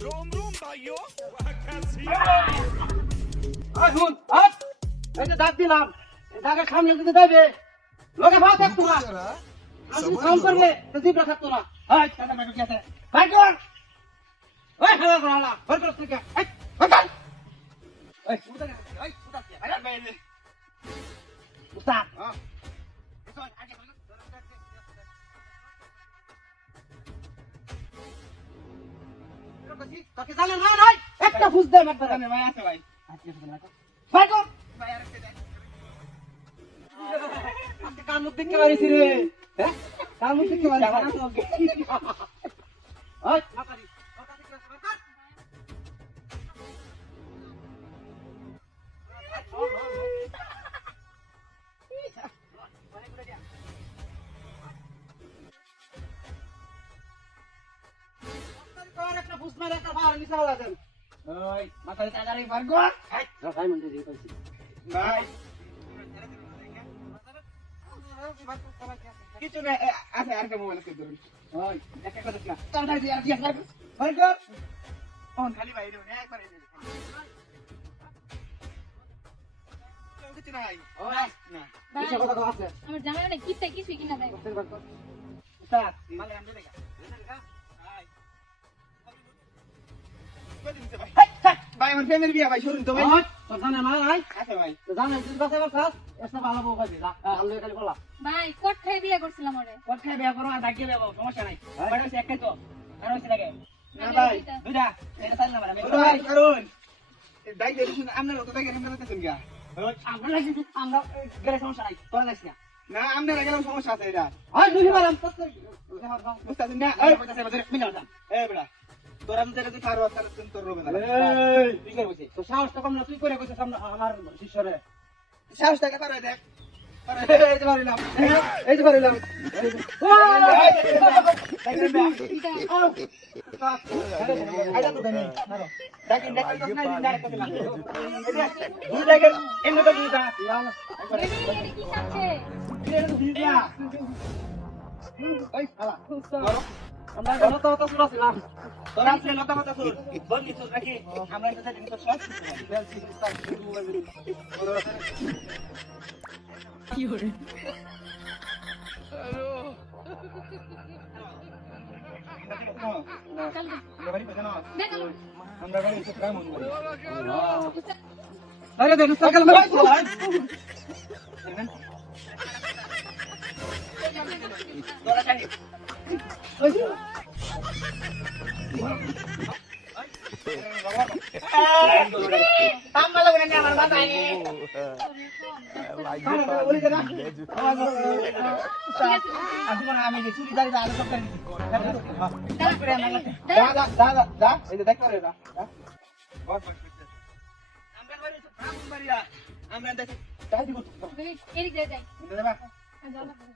रोम रोम भाइयों আসুন আজ এই যে ডাক দিলাম ডাকের সামনে দিতে যাবে লোকে ভাত থাকতো না আমি কাম করবে তো জিব্রা থাকতো না হাই কাটা মাকে কি আছে ভাই কর ওই হালা হালা ভর কর থেকে এই ভাই এই উঠা এই উঠা আরে ভাই উঠা হ্যাঁ তোকে জানে না নাই একটা ফুস দে একবার আমি ভাই আছে ভাই ভাই কর ভাই আরেকটা দে আপনি কার মুখ দেখতে পারিস রে হ্যাঁ কার মুখ দেখতে পারিস ওই মাতারি কথা দেখতে পারিস একটা ফুস মারে একটা ভার নিচে হলা দেন ওই মাতারি তাড়াতাড়ি ভাগ গো ভাই মন্দির দিয়ে কইছি ভাই কিছু না আছে আরেকটা মোবাইল আছে ধরুন ওই একটা কথা না তাড়াতাড়ি দিয়ে আর দিয়ে ভাগ ভাই কর ফোন খালি বাইরে নে একবার এই কিছু নাই ওই না কিছু কথা আছে আমার জামাই অনেক কিপটা কিছুই কিনা দেয় স্যার মানে আমরা দেখা ভাই আমার ফ্যামিলি বিয়া ভাই শুনুন তো ভাই তো জানা না ভাই আছে ভাই তো জানা তুই কথা বলছাস এসে ভালো বউ পাবি যা ভালো খালি বলা ভাই কোট খাই বিয়ে করছিলাম ওরে কোট খাই বিয়া করো আর ডাকিয়ে দেব সমস্যা নাই বড় সে একাই তো আর হইছে লাগে না ভাই দুইটা এটা চাই না ভাই কারণ ডাই দে শুন আমরা লোক থেকে আমরা করতেছেন গা আমরা লাগি আমরা গেলে সমস্যা নাই তোরা যাস না আমরা গেলে সমস্যা আছে এটা আর দুই বার আমরা বুঝতাছেন না এই কইতাছে বাজারে মিলাও না এই বড়া তোরা তো দেখে কারো আসার তোর রবে না এই তুই কি কইছিস তো সাহস তো কম না তুই করে কইছিস আমার শিষ্যরে সাহসটাকে পারে দেখ এই যে পারিলাম এই যে পারিলাম আইডা তো দেনি দেখেন দেখেন তো নাই দিন ডাইরেক্ট করলাম দুই জায়গা এমনি তো দিতা কি কাছে এটা তো দিতা ওই শালা আমরা লতা লতা শুরু ছিলাম তোরা আছে লতা লতা শুরু বন্ধু তো নাকি আমরা এটা দেখি তো সব কি হরে আমরা গাড়ি তো কাম হলো আরে দেখো সকাল में তোরা চাই tambah lagi nanya mana mata ini boleh kan aku mau ngambil di sini dari dalam dokter dah itu dekor ya dah ambil baru ambil ya ambil dah tadi gua এদিক দিয়ে যাই udah